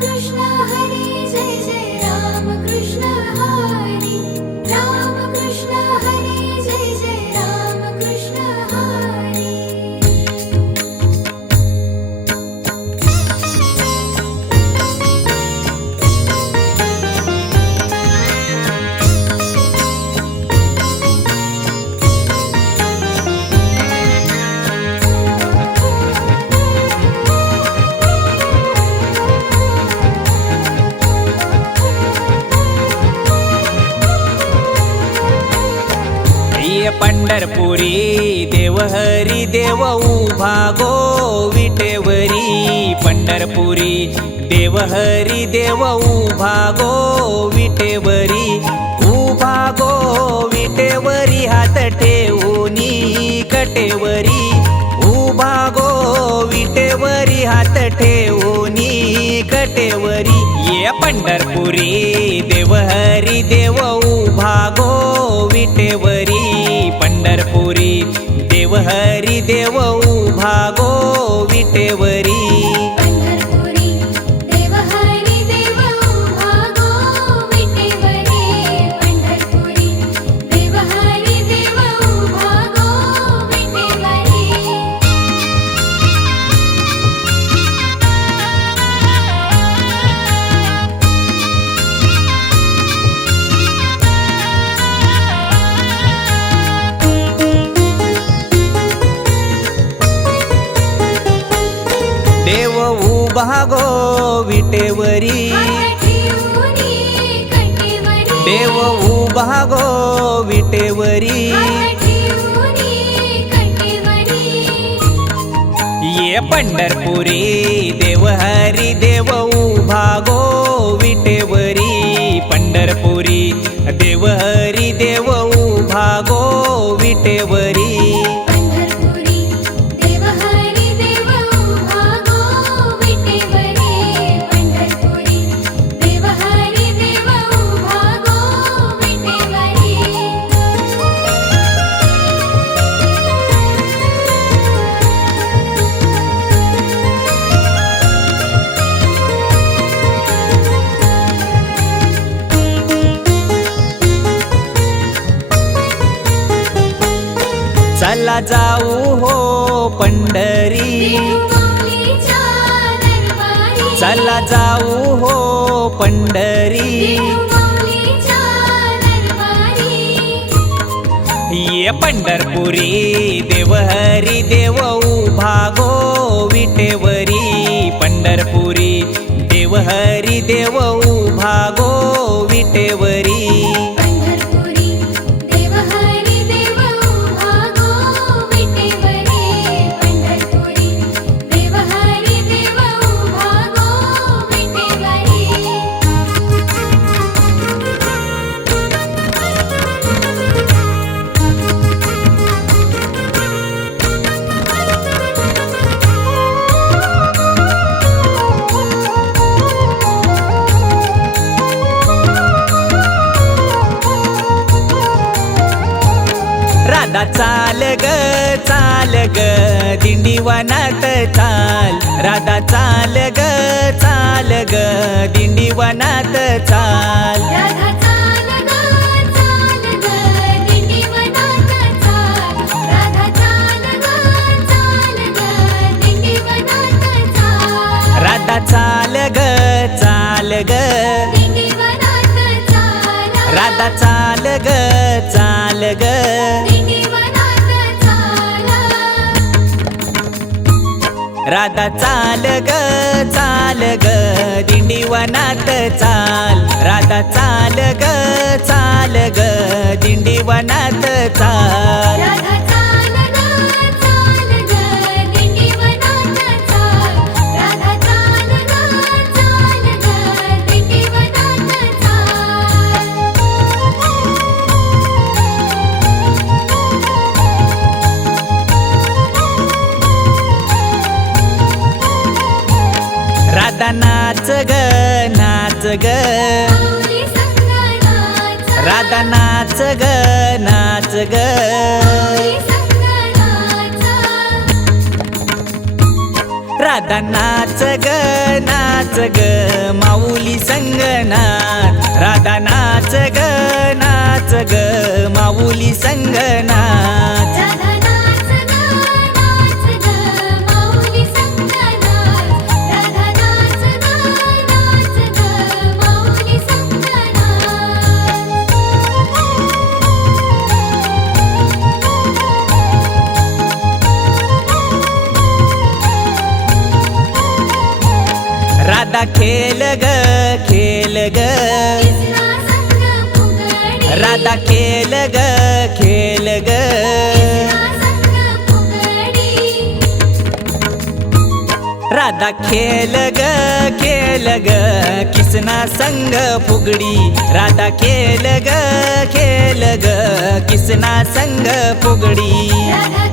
कृष्ण हरी जय जय राम कृष्ण हरी राम कृष्ण हरी जय जय राम कृष्ण हरी पंढरपुरी देव हरी देव उभा गो विटेवरी पंढरपुरी देव हरी देव उभा गो विटेवरी उभा गो विटेवरी हात ठेवूनी कटेवरी उभा गो विटेवरी हात ठेवूनी कटेवरी ये पंढरपुरी देव हरी देव उभा गो विटेवरी पंढरपुरी देव हरी देव उभा गो विटेवरी पंढरपुरी देव हरी देव उभा गो विटेवरी पंढरपुरी देव हरी देव उभा गो विटेवरी देव उभा गो विटेवरी देव उभा गो विटेवरी ये पंढरपुरी देव हरी देव उभा गो विटेवरी पंढरपुरी देव हरी देव उभा गो विटेवरी पंढरपुरी देव हरी देव उभा गो विटेवरी पंढरपुरी देव हरी देव उभा गो विटेवरी चला जाऊ हो पंढरी विठुमाऊलीच्या दरबारी चला जाऊ हो पंढरी विठुमाऊलीच्या दरबारी ये पंढरपुरी देव हरी देव उभा गो विटेवरी पंढरपुरी देव हरी देव उभा गो विटेवरी पंढरपुरी देव हरी देव उभा गो विटेवरी पंढरपुरी देव हरी देव उभा गो विटेवरी राधा चाल ग दिंडी वनात चाल राधा चाल ग दिंडी वनात चाल राधा चाल ग दिंडी वनात चाल राधा चाल ग दिंडी वनात चाल राधा चाल ग दिंडी वनात चाल राधा चाल ग दिंडी वनात चाल राधा चाल ग दिंडी वनात चाल राधा चाल ग दिंडी वनात चाल राधा चाल ग दिंडी वनात चाल राधा चाल ग दिंडी वनात चाल राधा नाच ग माऊली संग नाच राधा नाच ग माऊली संग नाच राधा नाच ग माऊली संगनाथ. राधा नाच ग माऊली संगनाथ. राधा नाच ग माऊली संगनाथ. राधा नाच ग माऊली संगनाथ. राधा खेल ग कृष्णा संग फुगडी. राधा खेल ग कृष्णा संग फुगडी. राधा खेल ग किसना संग फुगडी. राधा खेल ग किसना संग फुगडी. राधा